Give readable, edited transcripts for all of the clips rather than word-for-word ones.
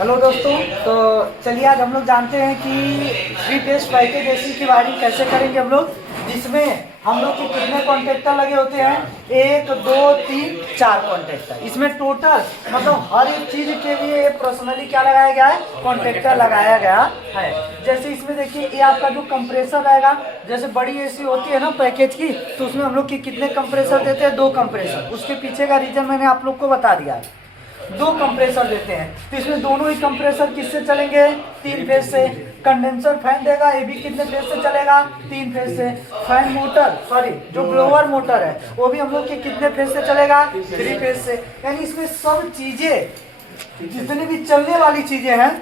Hello दोस्तों, तो चलिए आज हम लोग जानते हैं कि थ्री फेज पैकेज एसी की वायरिंग कैसे करेंगे हम लोग, जिसमें हम लोग के कितने कॉन्टेक्टर लगे होते हैं। 1 2 3 4 कॉन्टेक्टर। इसमें टोटल मतलब हर एक चीज के लिए पर्सनली क्या लगाया गया है, कॉन्टेक्टर लगाया गया है। जैसे इसमें देखिए, ये आपका जो कंप्रेसर रहेगा, जैसे बड़ी एसी होती है ना पैकेज की, तो उसमें हम लोग की कितने कंप्रेसर देते हैं, 2 कंप्रेसर। उसके पीछे का रीजन मैंने आप लोग को बता दिया है। 2 कंप्रेसर देते हैं, तो इसमें दोनों ही कंप्रेसर किससे चलेंगे, 3 फेज से। कंडेंसर फैन देगा, ये भी कितने फेज से चलेगा, 3 फेज से। फैन मोटर, सॉरी जो ब्लोअर मोटर है, वो भी हम लोग के कितने फेज से चलेगा, 3 फेज से। यानी इसमें सब चीजें जितनी भी चलने वाली चीजें हैं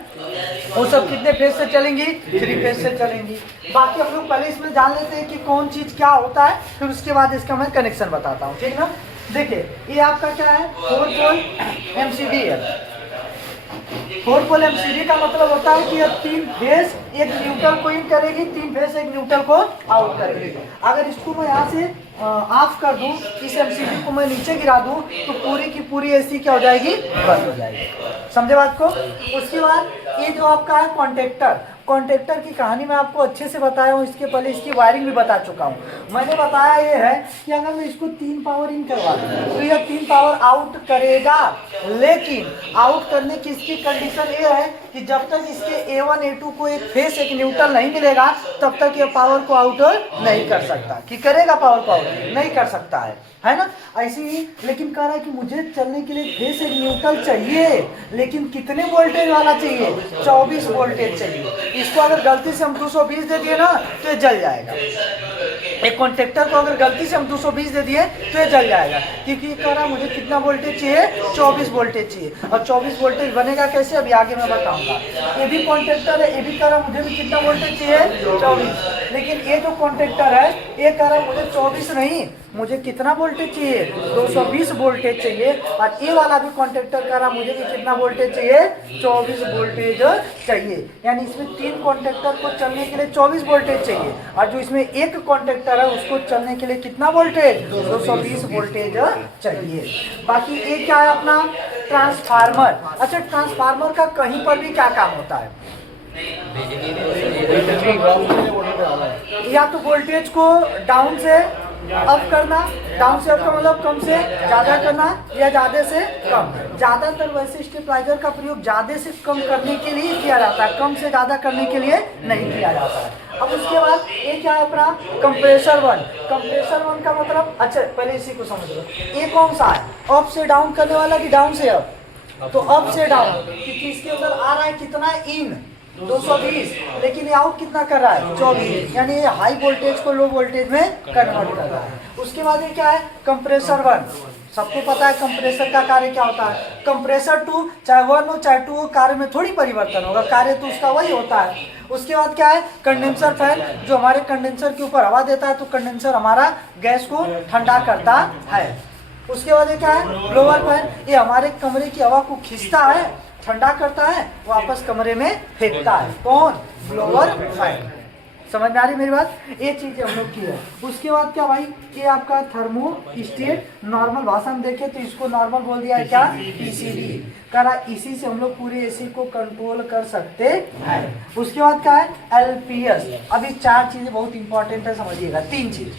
वो सब कितने फेज से चलेंगी, 3 फेज से चलेंगी। बाकी हम लोग पहले इसमें जान लेते हैं कि कौन चीज क्या होता है, फिर उसके बाद इसका मैं कनेक्शन बताता हूँ, ठीक ना। देखिए, ये आपका क्या है, 4 पोल एमसीडी है। 4 पोल एमसीडी का मतलब होता है कि ये 3 फेज एक न्यूट्रल को इन करेगी, 3 फेज एक न्यूट्रल को आउट करेगी। अगर इसको मैं यहाँ से ऑफ कर दूं, इस एमसीडी को मैं नीचे गिरा दूं, तो पूरी की पूरी एसी क्या हो जाएगी, बंद हो जाएगी। समझे बात को। उसके बाद ये जो आपका है कॉन्टेक्टर की कहानी मैं आपको अच्छे से बताया हूँ। इसके पहले इसकी वायरिंग भी बता चुका हूँ। मैंने बताया ये है कि अगर मैं इसको 3 पावर इन करवा दूँ तो यह 3 पावर आउट करेगा, लेकिन आउट करने की इसकी कंडीशन ये है कि जब तक इसके A1 A2 को एक फेस एक न्यूट्रल नहीं मिलेगा, तब तक ये पावर को आउट नहीं कर सकता। कि करेगा पावर को आउट नहीं कर सकता है ना। ऐसे ही लेकिन कह रहा है कि मुझे चलने के लिए फेस एक न्यूट्रल चाहिए, लेकिन कितने वोल्टेज वाला चाहिए, 24 वोल्टेज चाहिए। इसको अगर गलती से हम 220 दे दिए ना तो ये जल जाएगा। एक कॉन्टेक्टर को अगर गलती से हम 220 दे दिए तो ये जल जाएगा, क्योंकि कह रहा मुझे कितना वोल्टेज चाहिए, 24 वोल्टेज चाहिए। और 24 वोल्टेज बनेगा कैसे, अभी आगे मैं बताऊंगा। ये भी कॉन्टेक्टर है, ये भी कह रहा मुझे भी कितना वोल्टेज चाहिए, 24। लेकिन ये जो कॉन्टेक्टर है, ये कह रहा मुझे 24 नहीं, मुझे कितना वोल्टेज चाहिए, 220 वोल्टेज चाहिए। और ये वाला भी कॉन्टेक्टर कह रहा मुझे भी कितना वोल्टेज चाहिए, 24 वोल्टेज चाहिए। यानी इसमें 3 कॉन्टेक्टर को चलने के लिए 24 वोल्टेज चाहिए, और जो इसमें एक कॉन्टेक्टर है उसको चलने के लिए कितना वोल्टेज, 220 वोल्टेज चाहिए। बाकी ये क्या है अपना ट्रांसफार्मर। अच्छा, ट्रांसफार्मर का कहीं पर भी क्या काम होता है, या तो वोल्टेज को डाउन से अप करना, डाउन से अप का मतलब कम से ज्यादा करना, या ज्यादा से कम। ज्यादातर वैसे स्टेबलाइजर का प्रयोग ज्यादा से कम करने के लिए किया जाता है, कम से ज्यादा करने के लिए नहीं किया जाता है। अब उसके बाद ये क्या है अपना कंप्रेसर 1। कंप्रेसर 1 का मतलब, अच्छा पहले इसी को समझ लो। ये कौन सा है, अप से डाउन करने वाला कि डाउन से अप, तो अप से डाउन, क्योंकि इसके अंदर आ रहा है कितना इन 220, लेकिन ये आउट कितना कर रहा है, 24। यानी ये हाई वोल्टेज को लो वोल्टेज में कन्वर्ट कर रहा है। उसके बाद ये क्या है, कंप्रेसर 1। सबको पता है कंप्रेसर का कार्य क्या होता है। कंप्रेसर 2 चाहे 1 हो चाहे 2 हो, कार्य में थोड़ी परिवर्तन होगा, कार्य तो उसका वही होता है। उसके बाद क्या है, कंडेंसर फैन, जो हमारे कंडेंसर के ऊपर हवा देता है, तो कंडेंसर हमारा गैस को ठंडा करता है। उसके बाद ये क्या है, ब्लोअर फैन, ये हमारे कमरे की हवा को खींचता है, ठंडा करता है, वापस कमरे में फेंकता है। कौन, ब्लोअर फैन। समझ में आ रही मेरी बात। ये चीजें हम लोग की है। उसके बाद क्या भाई, ये आपका थर्मोस्टेट, नॉर्मल भाषा में देखे तो इसको नॉर्मल बोल दिया है क्या, ईसीडी। करा इसी से हम लोग पूरे एसी को कंट्रोल कर सकते हैं। उसके बाद क्या है, एलपीएस। अभी 4 चीजें बहुत इंपॉर्टेंट है, समझिएगा। 3 चीज।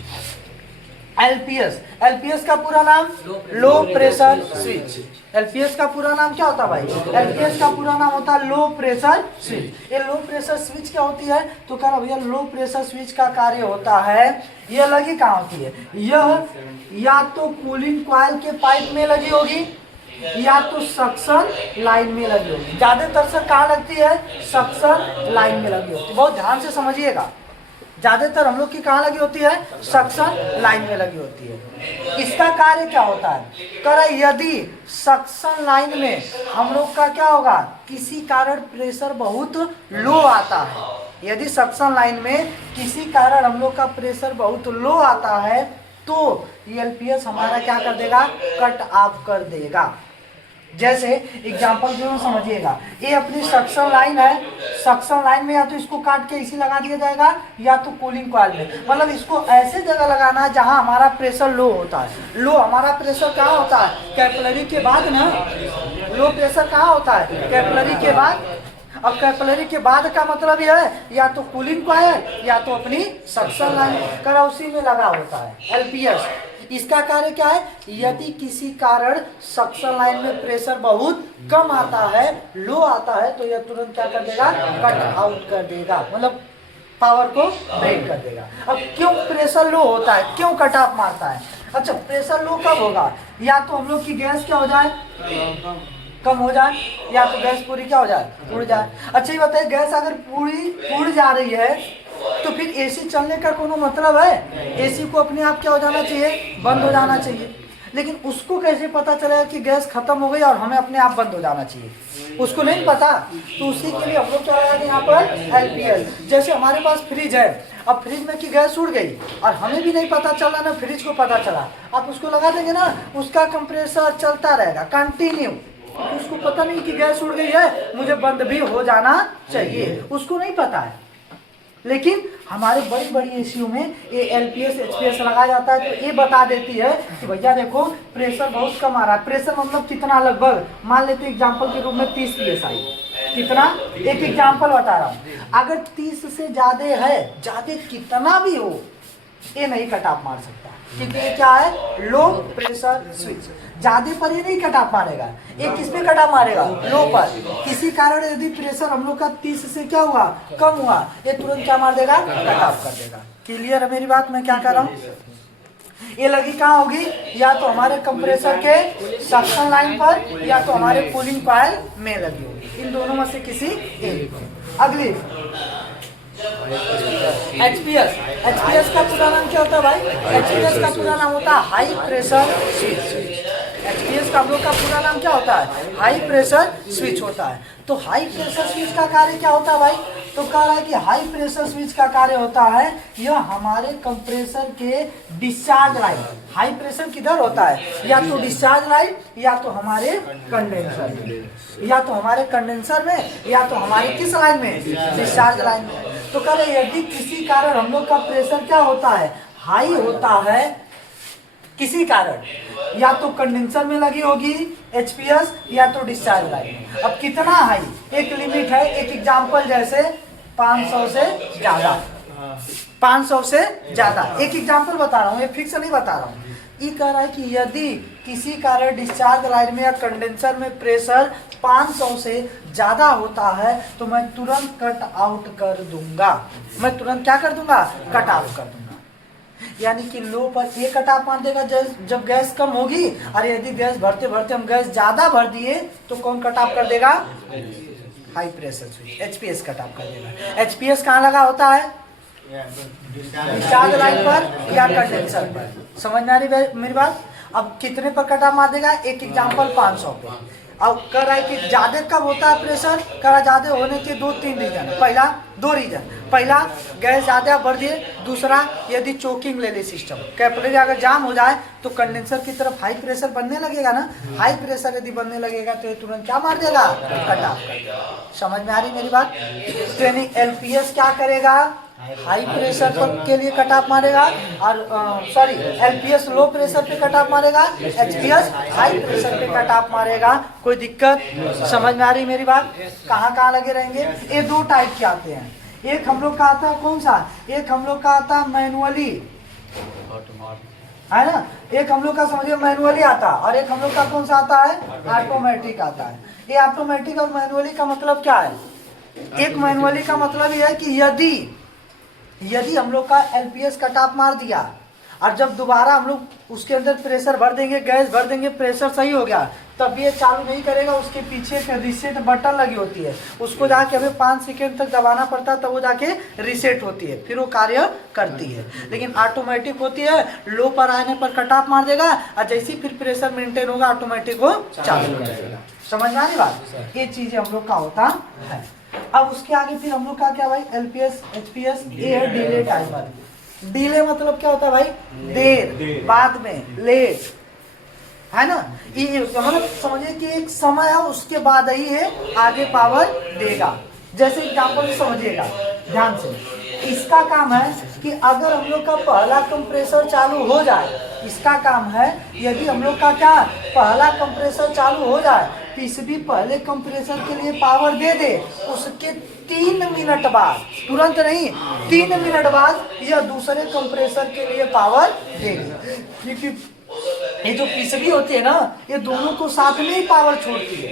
एलपीएस, एलपीएस का पूरा नाम लो प्रेशर स्विच। एलपीएस का पूरा नाम क्या होता है भाई, एलपीएस का पूरा नाम होता है लो प्रेशर स्विच। ये लो प्रेशर स्विच क्या होती है, तो कह रहा भैया लो प्रेशर स्विच का कार्य होता है, यह लगी कहाँ होती है, यह या तो कूलिंग कॉइल के पाइप में लगी होगी, या तो सक्शन लाइन में लगी होगी। ज्यादातर से कहाँ लगती है, सक्शन लाइन में लगी होती है। बहुत ध्यान से समझिएगा, ज्यादातर हम लोग की कहाँ लगी होती है, सक्शन लाइन में लगी होती है। इसका कार्य क्या होता है, कर यदि सक्शन लाइन में हम लोग का क्या होगा, किसी कारण प्रेशर बहुत लो आता है, यदि सक्शन लाइन में किसी कारण हम लोग का प्रेशर बहुत लो आता है, तो एलपीएस हमारा क्या कर देगा, कट ऑफ कर देगा। जैसे एग्जांपल जो समझिएगा, ये अपनी सक्शन लाइन है, सक्शन लाइन में या तो इसको काट के इसी लगा दिया जाएगा, या तो कूलिंग कॉइल में। मतलब इसको ऐसे जगह लगाना है जहां हमारा प्रेशर लो होता है। लो हमारा प्रेशर कहाँ होता है, कैपिलरी के बाद ना लो प्रेशर कहाँ होता है? कैपिलरी के बाद। अब कैपिलरी के बाद का मतलब यह है या तो कूलिंग कॉइल या तो अपनी सक्शन लाइन करा उसी में लगा होता है एलपीएस। इसका कार्य क्या है? यदि किसी कारण सक्शन लाइन में प्रेशर बहुत कम आता है, लो आता है, तो यह तुरंत क्या कर देगा? कट आउट कर देगा, मतलब पावर को ब्रेक कर देगा। अब क्यों प्रेशर लो होता है, क्यों कट ऑफ मारता है? अच्छा, प्रेशर लो कब होगा? या तो हम लोग की गैस क्या हो जाए? कम हो जाए, या तो गैस पूरी क्या हो जाए? उड़ जाए। अच्छा ये बताइए, गैस अगर पूरी उड़ जा रही है तो फिर एसी चलने का कोनो मतलब है? एसी को अपने आप क्या हो जाना चाहिए? बंद हो जाना चाहिए। लेकिन उसको कैसे पता चलेगा कि गैस खत्म हो गई और हमें अपने आप बंद हो जाना चाहिए? उसको नहीं पता। तो उसी के लिए हम लोग क्या लगाएंगे यहाँ पर? एलपीएस। जैसे हमारे पास फ्रिज है, अब फ्रिज में की गैस उड़ गई और हमें भी नहीं पता चला ना फ्रिज को पता चला, आप उसको लगा देंगे ना, उसका कंप्रेसर चलता रहेगा कंटिन्यू। उसको पता नहीं कि गैस उड़ गई है, मुझे बंद भी हो जाना चाहिए, उसको नहीं पता है। लेकिन हमारे बड़ी बड़ी एसीयू में ये एलपीएस एचपीएस लगाया जाता है, तो ये बता देती है कि भैया देखो प्रेशर बहुत कम आ रहा है। प्रेशर मतलब कितना? लगभग मान लेते हैं एग्जांपल के रूप में 30 psi। कितना? एक एग्जांपल बता रहा हूँ। अगर 30 से ज्यादा है, ज्यादा कितना भी हो, ये नहीं कट ऑफ मार सकता, क्योंकि ये क्या है? Low pressure switch. ज्यादा पर ये नहीं कट ऑफ मारेगा। ये किस पे कट ऑफ मारेगा? लो पर। किसी कारण यदि प्रेशर हम लोग का 30 से क्या हुआ? कम हुआ, ये तुरंत क्या मार देगा? कट ऑफ कर देगा। क्लियर है मेरी बात? मैं क्या कर रहा हूँ? ये लगी कहाँ होगी? या तो हमारे कंप्रेसर के सक्शन लाइन पर या तो हमारे कूलिंग कॉइल में लगी होगी, इन दोनों में से किसी एक। अगली एचपीएस। एचपीएस का पूरा नाम क्या होता है भाई? एचपीएस का पूरा नाम होता है हाई प्रेशर स्विच। एचपीएस का हम लोग का पूरा नाम क्या होता है? हाई प्रेशर स्विच होता है। तो हाई प्रेशर स्विच का कार्य क्या होता है भाई? तो कह रहा है कि हाई प्रेशर स्विच का कार्य होता है, यह हमारे कंप्रेसर के डिस्चार्ज लाइन। हाई प्रेशर किधर होता है? या तो डिस्चार्ज लाइन या तो हमारे कंडेंसर में, या तो हमारे कंडेंसर में या तो हमारे किस लाइन में? डिस्चार्ज लाइन में। तो कह रहे यदि किसी कारण हम लोग का प्रेशर क्या होता है? हाई होता है, किसी कारण या तो कंडेंसर में लगी होगी एचपीएस या तो डिस्चार्ज लाइन। अब कितना हाई? एक लिमिट है। एक एग्जांपल जैसे 500 से ज्यादा, 500 से ज्यादा। एक एग्जांपल बता रहा हूँ, ये फिक्स नहीं बता रहा हूँ। ये कह रहा है कि यदि किसी कारण डिस्चार्ज लाइन में या कंडेंसर में प्रेशर 500 से ज्यादा होता है तो मैं तुरंत कट आउट कर दूंगा। मैं तुरंत क्या कर दूंगा? कट आउट कर दूंगा। यानी कि लो पर ये कट ऑफ मार देगा जब गैस कम होगी, और यदि गैस भरते भरते हम गैस ज्यादा भर दिए तो कौन कट ऑफ कर देगा? High pressure switch, HPS cut off कर देगा। एचपीएस कहाँ लगा होता है? डिस्चार्ज लाइन पर या कंडेंसर पर। समझ में आ रही मेरी बात? अब कितने पर कट ऑफ मार देगा? एक एग्जांपल 500 पे। अब कह रहा है कि ज्यादा कब होता है प्रेशर? कह रहा ज्यादा होने के 2-3 रीजन। पहला, 2 रीजन। पहला, गैस ज्यादा भर दिए। दूसरा, यदि चोकिंग ले ले सिस्टम, कैपिलरी अगर जाम हो जाए तो कंडेंसर की तरफ हाई प्रेशर बनने लगेगा ना। हाई प्रेशर यदि बनने लगेगा तो ये तुरंत क्या मार देगा? कट ऑफ कर देगा। समझ में आ रही मेरी बात? तो यानी एलपीएस क्या करेगा? हाई प्रेशर पर के लिए कट ऑफ मारेगा, और सॉरी एलपीएस लो प्रेशर पे कट ऑफ मारेगा, एचपीएस हाई प्रेशर पे कट ऑफ मारेगा। कोई दिक्कत? समझ में आ रही मेरी बात? कहाँ कहाँ लगे रहेंगे? ये 2 टाइप के आते हैं। एक हम लोग का आता है कौन सा? एक हम लोग का आता है मैनुअली, है ना। एक हम लोग का समझिए मैनुअली आता है, और एक हम लोग का कौन सा आता है? ऑटोमेटिक आता है। ये ऑटोमेटिक और मैनुअली का मतलब क्या है? एक मैनुअली का मतलब यह है कि यदि हम लोग का एलपीएस कट ऑफ मार दिया और जब दोबारा हम लोग उसके अंदर प्रेशर भर देंगे, गैस भर देंगे, प्रेशर सही हो गया, तब भी ये चालू नहीं करेगा। उसके पीछे एक रीसेट बटन लगी होती है, उसको जाके हमें 5 सेकेंड तक दबाना पड़ता है, तब वो जाके रीसेट होती है, फिर वो कार्य करती है। लेकिन ऑटोमेटिक होती है, लो पर आने पर कट ऑफ मार देगा, और जैसे ही फिर प्रेशर मेंटेन होगा ऑटोमेटिक वो चालू कर देगा। समझ में आ रही बात? ये चीजें हम लोग का होता है। अब उसके आगे फिर हम लोग का क्या भाई? LPS HPS. ये है डिले टाइमर। डिले मतलब क्या होता है भाई? देर, बाद में, लेट, है ना। ये मतलब समझिए कि एक समय है, उसके बाद ही है आगे पावर देगा। जैसे एग्जांपल समझिएगा ध्यान से। इसका काम है कि अगर हम लोग का पहला कंप्रेसर चालू हो जाए, इसका काम है यदि हम लोग का क्या पहला कंप्रेसर चालू हो जाए पीसीबी पहले कंप्रेसर के लिए पावर दे दे, उसके 3 मिनट बाद, तुरंत नहीं, 3 मिनट बाद यह दूसरे कंप्रेसर के लिए पावर देगी। क्योंकि ये जो पीसीबी होती है ना, ये दोनों को साथ में ही पावर छोड़ती है,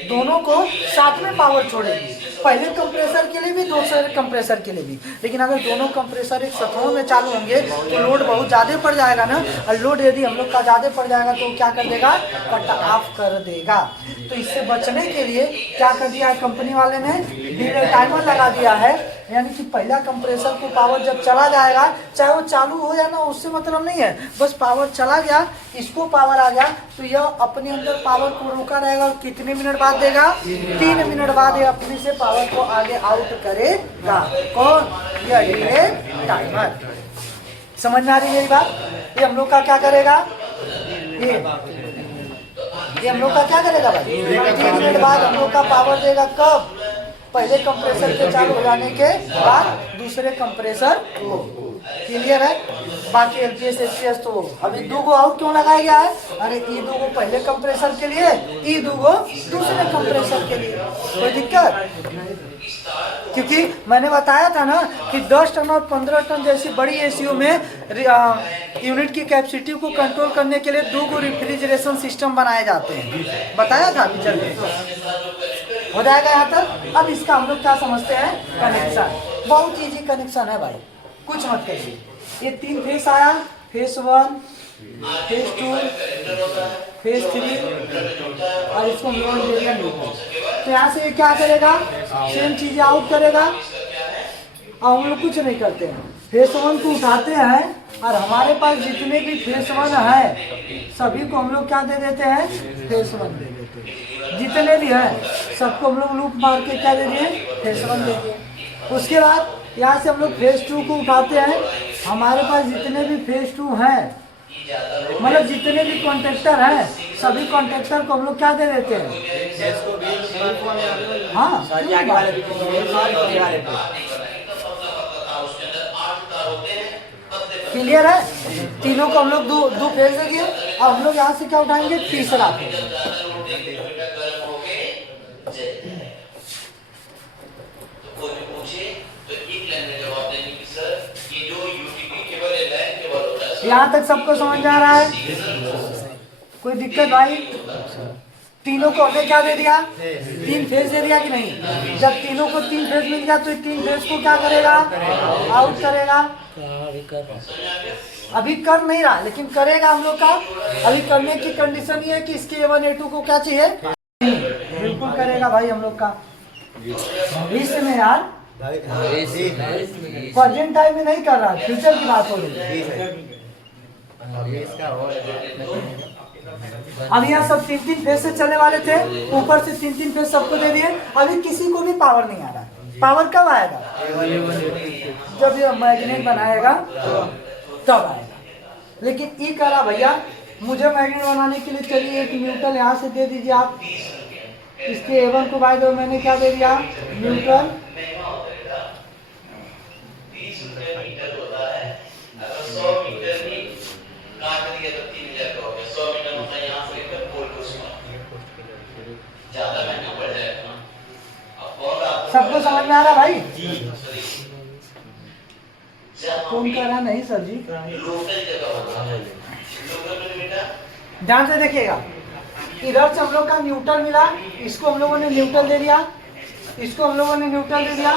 दोनों को साथ में पावर छोड़ेगी, पहले कंप्रेसर के लिए भी, दूसरे कंप्रेसर के लिए भी। लेकिन अगर दोनों कंप्रेसर एक साथ में चालू होंगे तो लोड बहुत ज़्यादा पड़ जाएगा ना, और लोड यदि हम लोग का ज़्यादा पड़ जाएगा तो क्या कर देगा, कट ऑफ कर देगा। तो इससे बचने के लिए क्या कर दिया है कंपनी वाले ने, डिले टाइमर लगा दिया है, यानी कि पहला कंप्रेसर को पावर जब चला जाएगा, चाहे वो चालू हो या ना, उससे मतलब नहीं है, बस पावर चला गया, इसको पावर आ गया तो यह अपने अंदर पावर को रोका रहेगा। कितने मिनट बाद देगा, 3 मिनट बाद ये अपने से पावर को आगे आउट करेगा। कौन, यह डिले टाइमर। समझ में आ रही है मेरी बात? ये हम लोग का क्या करेगा, ये हम लोग का क्या करेगा भाई, 3 मिनट बाद हम लोग का पावर देगा। कब, पहले कंप्रेसर के चालू हो जाने के बाद दूसरे कंप्रेसर को। क्लियर है? बाकी एलपीएस एचपीएस तो अभी 2 गो आउट क्यों लगाया गया है, अरे ई 2 गो पहले कंप्रेसर के लिए, ई 2 गो दूसरे कंप्रेसर के लिए, कोई दिक्कत? क्योंकि मैंने बताया था ना कि 10 टन और 15 टन जैसी बड़ी एसीयू में यूनिट की कैपेसिटी को कंट्रोल करने के लिए 2 गो रेफ्रिजरेशन सिस्टम बनाए जाते हैं, बताया था अभी जल्दी हो जाएगा यहाँ तक। अब इसका हम लोग क्या समझते हैं, कनेक्शन। बहुत इजी कनेक्शन है भाई, कुछ मत करिए। ये 3 फेस आया, फेस 1, फेस 2, फेस 3, और इसको हम लोग दे दिया न्यूट्रल। तो यहाँ से ये क्या करेगा, सेम चीजें आउट करेगा। अब हम लोग कुछ नहीं करते हैं, फेस 1 को उठाते हैं और हमारे पास जितने भी फेस 1 है सभी को हम लोग क्या दे देते हैं, फेस 1 दे देते हैं। जितने भी हैं सबको हम लोग लूप मार के क्या दे दिए, फेस 1 दे दिए। उसके बाद यहाँ से हम लोग फेस 2 को उठाते हैं, हमारे पास जितने भी फेस 2 हैं, मतलब जितने भी कॉन्ट्रैक्टर हैं सभी कॉन्ट्रैक्टर को हम लोग क्या दे देते हैं, हाँ, क्लियर है? तीनों को हम लोग दो फेस दे दिए। अब हम लोग यहाँ से क्या उठाएंगे, तीसरा फेस। यहाँ तक सबको समझ में आ रहा है, कोई दिक्कत भाई? तीनों को हमने क्या दे दिया, 3 फेज दे दिया कि नहीं? जब तीनों को 3 फेज मिल गया तो 3 फेज को क्या करेगा, आउट करेगा। अभी कर नहीं रहा लेकिन करेगा हम लोग का। अभी करने की कंडीशन ये है कि इसके A1 A2 को क्या चाहिए, बिल्कुल करेगा भाई हम लोग का। इसमें यार प्रेजेंट टाइम में नहीं कर रहा, फ्यूचर की बात हो रही है। अब यहाँ सब 3-3 फेज से चलने वाले थे, ऊपर से 3-3 फेज सबको दे दिए। अभी किसी को भी पावर नहीं आ रहा है। पावर कब आएगा, जब ये मैग्नेट बनाएगा तब आएगा। लेकिन ये करा भैया, मुझे मैग्नेट बनाने के लिए चलिए एक न्यूट्रल यहाँ से दे दीजिए आप। इसके A1 को बाय दो, मैंने क्या दे दिया, न्यूट्रल। सबको समझ में आ रहा भाई? कौन कर रहा नहीं सर जी, ध्यान से देखिएगा। इधर से हम लोग का न्यूट्रल मिला, इसको हम लोगों ने न्यूट्रल दे दिया, इसको हम लोगों ने न्यूट्रल दे दिया,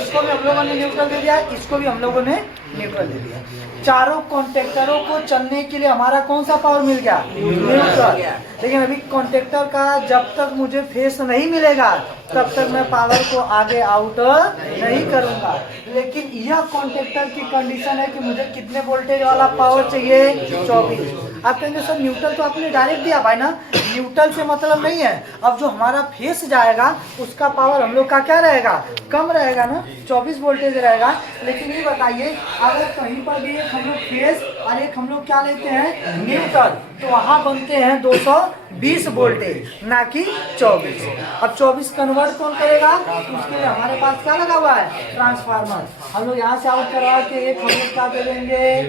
इसको भी हम लोगों ने न्यूट्रल दे दिया, इसको भी हम लोगों ने न्यूट्रल दे दिया। चारों कॉन्ट्रैक्टरों को चलने के लिए हमारा कौन सा पावर मिल गया, न्यूट्रल। लेकिन अभी कॉन्ट्रैक्टर का जब तक मुझे फेस नहीं मिलेगा तब तक मैं पावर को आगे आउट नहीं करूंगा। लेकिन यह कॉन्ट्रैक्टर की कंडीशन है कि मुझे कितने वोल्टेज वाला पावर चाहिए, 24। आप कहेंगे सर न्यूट्रल तो आपने डायरेक्ट दिया भाई ना, न्यूट्रल से मतलब नहीं है। अब जो हमारा फेस जाएगा उसका पावर हम लोग का क्या रहेगा, कम रहेगा ना, 24 वोल्टेज रहेगा। लेकिन ये बताइए अगर कहीं पर भी एक हम लोग फेस और एक हम लोग क्या लेते हैं, न्यूट्रल, तो वहाँ बनते हैं 220 वोल्टेज, ना कि 24। अब 24 कन्वर्ट कौन करेगा, उसके लिए हमारे पास क्या लगा हुआ है, ट्रांसफार्मर। हम लोग यहाँ से आउट करवा के एक हम लोग क्या दे देंगे,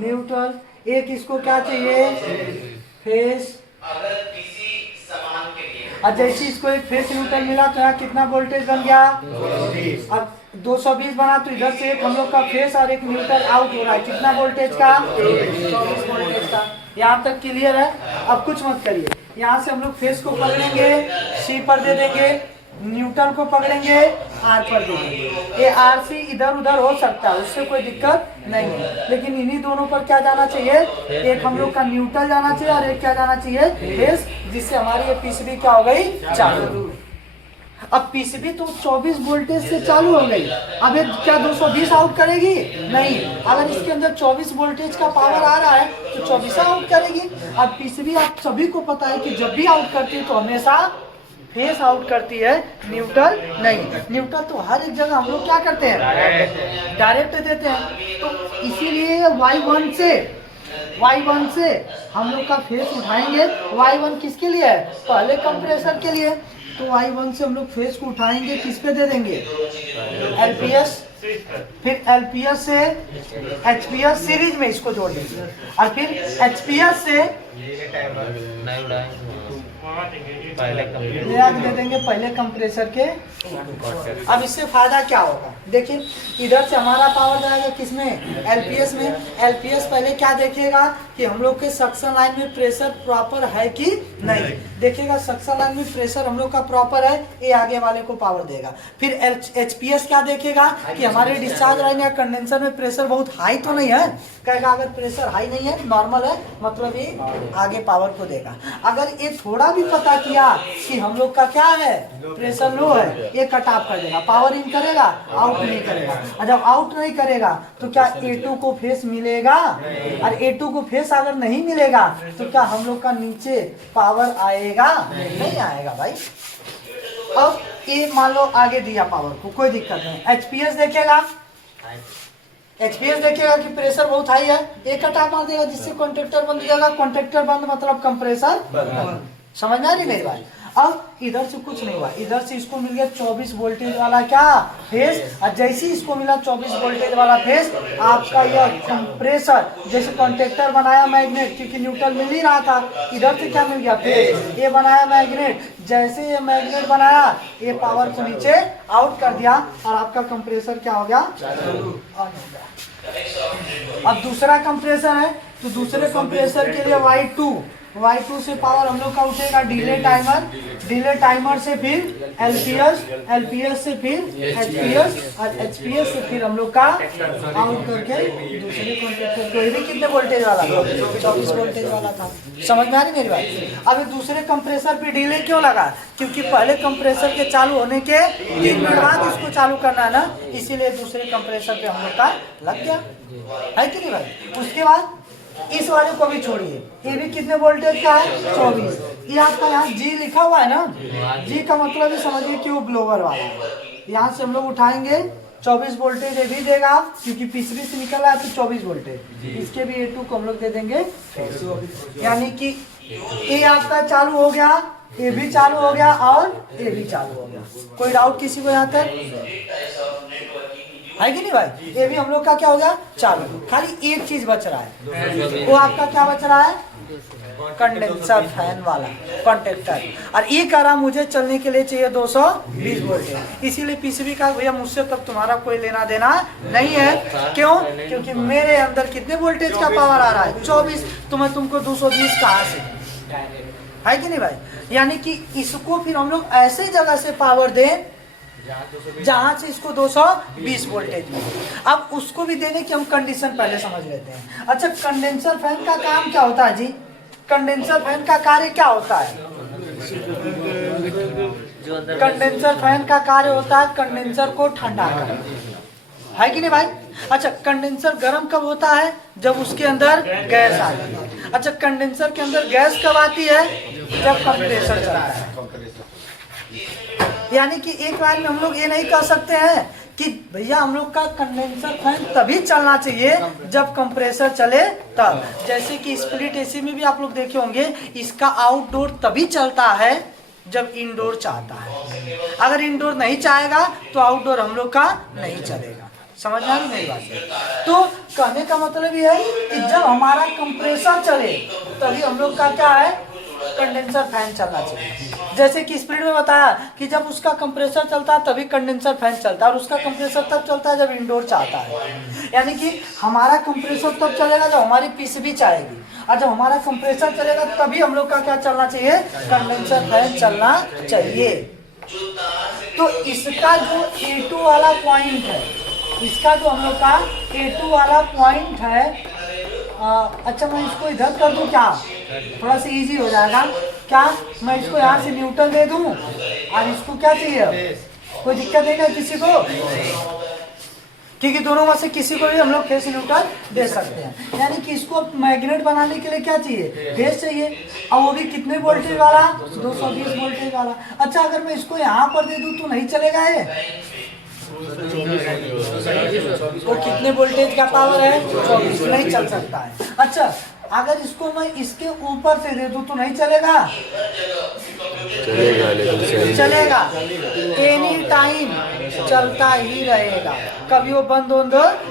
न्यूट्रल। एक इसको क्या चाहिए, फेस। और जैसे इसको एक फेस न्यूट्रल मिला तो यहाँ कितना वोल्टेज बन गया, अब 220 बना तो इधर से एक हम लोग का फेस और एक न्यूट्रल आउट हो रहा है, कितना वोल्टेज का, 24 वोल्टेज का। यहाँ तक क्लियर है। अब कुछ मत करिए, यहाँ से हम लोग फेस को पकड़ेंगे, सी पर दे देंगे, न्यूट्रल को पकड़ेंगे, आर पर दे देंगे। ये आर सी इधर उधर हो सकता है, उससे कोई दिक्कत नहीं है, लेकिन इन्हीं दोनों पर क्या जाना चाहिए, एक हम लोग का न्यूट्रल जाना चाहिए और एक क्या जाना चाहिए, फेस, जिससे हमारी ये पीसीबी क्या हो गई, चालू। अब पीसीबी तो 24 वोल्टेज से चालू हो गई, अब ये क्या 220 आउट करेगी, नहीं। अगर इसके अंदर 24 वोल्टेज का पावर आ रहा है तो 24 आउट करेगी। अब पीसीबी आप सभी को पता है कि जब भी आउट करती है तो हमेशा फेस आउट करती है, न्यूट्रल नहीं। न्यूट्रल तो हर एक जगह हम लोग क्या करते हैं, डायरेक्ट देते हैं। तो इसीलिए Y1 से हम लोग का फेस उठाएंगे। Y1 किसके लिए है, पहले कंप्रेसर के लिए। तो Y1 से हम लोग फेस को उठाएंगे, किस पे दे देंगे, LPS, फिर LPS से HPS सीरीज में इसको जोड़ देंगे, और फिर HPS से दे देंगे पहले कंप्रेसर के। अब इससे फायदा क्या होगा, देखिए इधर से हमारा पावर जाएगा किसमें, LPS में। LPS पहले क्या देखेगा कि हम लोग के सक्शन लाइन में प्रेशर प्रॉपर है कि नहीं, देखेगा सक्शन लाइन में प्रेशर हम लोग का प्रॉपर है, ये आगे वाले को पावर देगा। फिर HPS क्या देखेगा कि हमारे डिस्चार्ज लाइन या कंडेंसर में प्रेशर बहुत हाई तो नहीं है, कहेगा अगर प्रेशर हाई नहीं है, नॉर्मल है, मतलब ये आगे पावर को देगा। अगर ये थोड़ा भी पता किया कि हम लोग का क्या है, प्रेशर लो है, ये कट ऑफ कर देगा, पावर इन करेगा, आउट नहीं करेगा। और जब आउट नहीं करेगा तो क्या A2 को फेस मिलेगा, और A2 को फेस अगर नहीं मिलेगा तो क्या हम लोग का नीचे पावर आएगा, नहीं आएगा भाई। अब ये मान लो आगे दिया पावर को, कोई दिक्कत नहीं। HPS देखेगा कि प्रेशर बहुत हाई है, एक कटा मार देगा, जिससे कॉन्ट्रैक्टर बंद हो जाएगा। कॉन्ट्रैक्टर बंद मतलब कंप्रेसर बंद। समझ में आ रही मेरी बात। अब इधर से कुछ नहीं हुआ, इधर से इसको मिल गया 24 वोल्टेज वाला क्या फेस, और जैसे ही इसको मिला 24 वोल्टेज वाला फेस, आपका यह कंप्रेसर जैसे कॉन्ट्रैक्टर बनाया मैग्नेट, क्योंकि न्यूट्रल मिल ही रहा था, इधर से क्या मिल गया फेस, ये बनाया मैग्नेट, जैसे ये मैग्नेट बनाया ये पावर को नीचे आउट कर दिया, और आपका कंप्रेसर क्या हो गया, ऑन हो गया। अब दूसरा कंप्रेसर है, तो दूसरे कंप्रेसर के लिए Y2 से पावर हम लोग का उठेगा डिले टाइमर से फिर LPS से फिर HPS, और HPS से फिर हम लोग का आउट करके दूसरे कंप्रेसर को। ये भी कितने वोल्टेज वाला था, 24 वोल्टेज वाला था। समझ में आ रही मेरी बात। अब दूसरे कंप्रेसर पे डिले क्यों लगा, क्योंकि पहले कंप्रेसर के चालू होने के 3 मिनट बाद इसको चालू करना है ना, इसीलिए दूसरे कंप्रेसर पे हम लोग का लग गया, है कि नहीं भाई। उसके बाद इस वाले को भी छोड़िए, ये भी कितने वोल्टेज का है, 24। ये आपका यहाँ G लिखा हुआ है ना, G का मतलब ही समझिए कि वो ब्लोवर वाला है। यहाँ से हम लोग उठाएंगे 24 वोल्टेज, ये भी देगा क्योंकि पीसीबी से निकल रहा है तो 24 वोल्टेज। इसके भी A2 को हम लोग दे देंगे, यानी कि ये आपका चालू हो गया, ये भी चालू हो गया और ये भी चालू हो गया। कोई डाउट किसी को यहाँ तक है कि नहीं भाई। ये भी हम लोग का क्या हो गया, चालू। खाली एक चीज बच रहा है, वो आपका क्या बच रहा है, कंडेंसर फैन वाला कॉन्ट्रैक्टर। और ये कह रहा मुझे चलने के लिए चाहिए 220 वोल्ट, इसीलिए पीसीबी का भैया मुझसे तब तुम्हारा कोई लेना देना नहीं है। क्यों, क्योंकि मेरे अंदर कितने वोल्टेज का पावर आ रहा है, 24, तो मैं तुमको 220 कहाँ से, है कि नहीं भाई। यानी कि इसको फिर हम लोग ऐसे जगह से पावर दें जहां से इसको 220 वोल्टेज में। अब उसको भी देने की हम कंडीशन पहले समझ लेते हैं। अच्छा, कंडेंसर फैन का काम क्या होता है जी, कंडेंसर फैन का कार्य क्या होता है, कंडेंसर फैन का कार्य होता है कंडेंसर को ठंडा करना, है कि नहीं भाई। अच्छा, कंडेंसर गर्म कब होता है, जब उसके अंदर गैस आती है। अच्छा, कंडेंसर के अंदर गैस कब आती है, जब कंप्रेसर चलता है। यानी कि एक बार में हम लोग ये नहीं कह सकते हैं कि भैया हम लोग का कंडेंसर फैन तभी चलना चाहिए जब कंप्रेसर चले तब। जैसे कि स्प्लिट एसी में भी आप लोग देखे होंगे, इसका आउटडोर तभी चलता है जब इंडोर चाहता है। अगर इंडोर नहीं चाहेगा तो आउटडोर हम लोग का नहीं चलेगा। समझ में आ रही मेरी बात। तो कहने का मतलब ये है कि जब हमारा कंप्रेसर चले तभी हम लोग का क्या है, कंडेंसर फैन चलना चाहिए। जैसे कि स्पीड में बताया कि जब उसका कंप्रेसर चलता है तभी कंडेंसर फैन चलता है, और उसका कंप्रेसर तब चलता है जब इंडोर चाहता है। यानी कि हमारा कंप्रेसर तब चलेगा जब हमारी पीसीबी चाहेगी, और जब हमारा कंप्रेसर चलेगा तभी हम लोग का क्या चलना चाहिए, कंडेंसर फैन चलना चाहिए। तो इसका जो A2 वाला पॉइंट है, इसका जो हम लोग का A2 वाला पॉइंट है, अच्छा मैं इसको इधर कर दूं क्या, थोड़ा सा इजी हो जाएगा क्या, मैं इसको यहाँ से न्यूटन दे दूं और इसको क्या चाहिए, कोई दिक्कत नहीं ना किसी को, क्योंकि दोनों में से किसी को भी हम लोग फेस न्यूटन दे सकते हैं। यानी कि इसको मैग्नेट बनाने के लिए क्या चाहिए, फेस चाहिए, और वो भी कितने वोल्टेज वाला, 220 वोल्टेज वाला। अच्छा अगर मैं इसको यहाँ पर दे दूं तो नहीं चलेगा ये, वो कितने वोल्टेज का पावर है, 24, नहीं चल सकता है। अच्छा अगर इसको मैं इसके ऊपर से दे दूं तो नहीं चलेगा, चलेगा, एनी टाइम चलता ही रहेगा, कभी वो बंद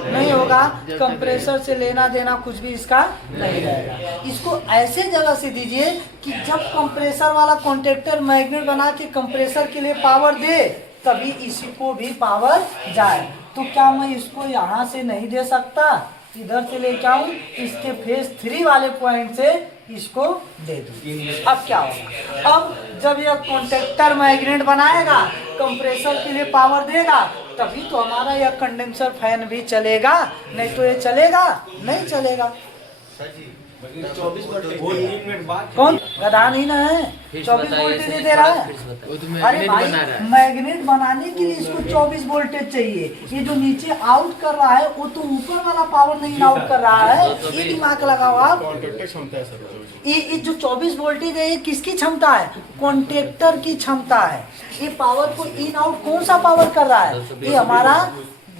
नहीं होगा, कंप्रेसर से लेना देना कुछ भी इसका नहीं रहेगा। इसको ऐसे जगह से दीजिए कि जब कंप्रेसर वाला कॉन्टेक्टर मैग्नेट बना के कंप्रेसर के लिए पावर दे तभी इसको भी पावर जाए। तो क्या मैं इसको यहाँ से नहीं दे सकता, इधर से लेके आऊं, इसके फेज 3 वाले पॉइंट से इसको दे दूं। अब क्या होगा, अब जब यह कॉन्टेक्टर मैग्नेट बनाएगा, कंप्रेसर के लिए पावर देगा, तभी तो हमारा यह कंडेंसर फैन भी चलेगा, नहीं तो ये चलेगा नहीं चलेगा। 24 वोल्टेज कौन गधा नहीं ना है, 24 वोल्टेज दे रहा है। अरे भाई मैग्नेट बनाने के लिए इसको 24 वोल्टेज चाहिए, ये जो नीचे आउट कर रहा है वो तो ऊपर वाला पावर नहीं आउट कर रहा है, ये दिमाग लगाओ आप। ये जो 24 वोल्टेज है ये किसकी क्षमता है, कॉन्टेक्टर की क्षमता है। ये पावर को इन आउट कौन सा पावर कर रहा है, ये हमारा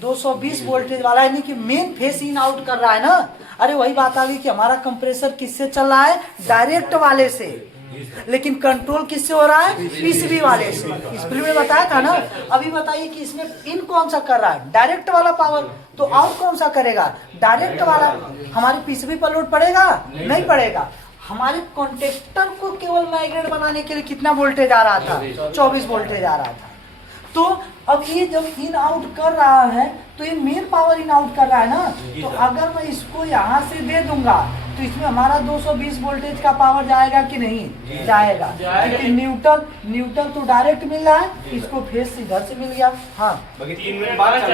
220 वोल्टेज वाला, यानी कि मेन फेस इन आउट कर रहा है ना। अरे वही बात आ गई कि हमारा कंप्रेसर किससे चल रहा है, डायरेक्ट वाले से, लेकिन कंट्रोल किससे हो रहा है, पीसीबी वाले से। स्प्लिट में बताया था ना। अभी बताइए कि इसमें इन कौन सा कर रहा है, डायरेक्ट वाला पावर, तो आउट कौन सा करेगा, डायरेक्ट वाला। हमारी पीसीबी पर लोड पड़ेगा नहीं पड़ेगा। हमारे कॉन्टेक्टर को केवल मैग्नेट बनाने के लिए कितना वोल्टेज आ रहा था, 24 वोल्टेज आ रहा था। तो अब ये जब इन आउट कर रहा है तो ये मेन पावर इन आउट कर रहा है ना। तो अगर मैं इसको यहाँ से दे दूंगा तो इसमें हमारा 220 वोल्टेज का पावर जाएगा कि नहीं जाएगा, क्योंकि न्यूट्रल तो डायरेक्ट मिल रहा है, इसको फेस इधर से मिल गया। हाँ 3 मिनट बाद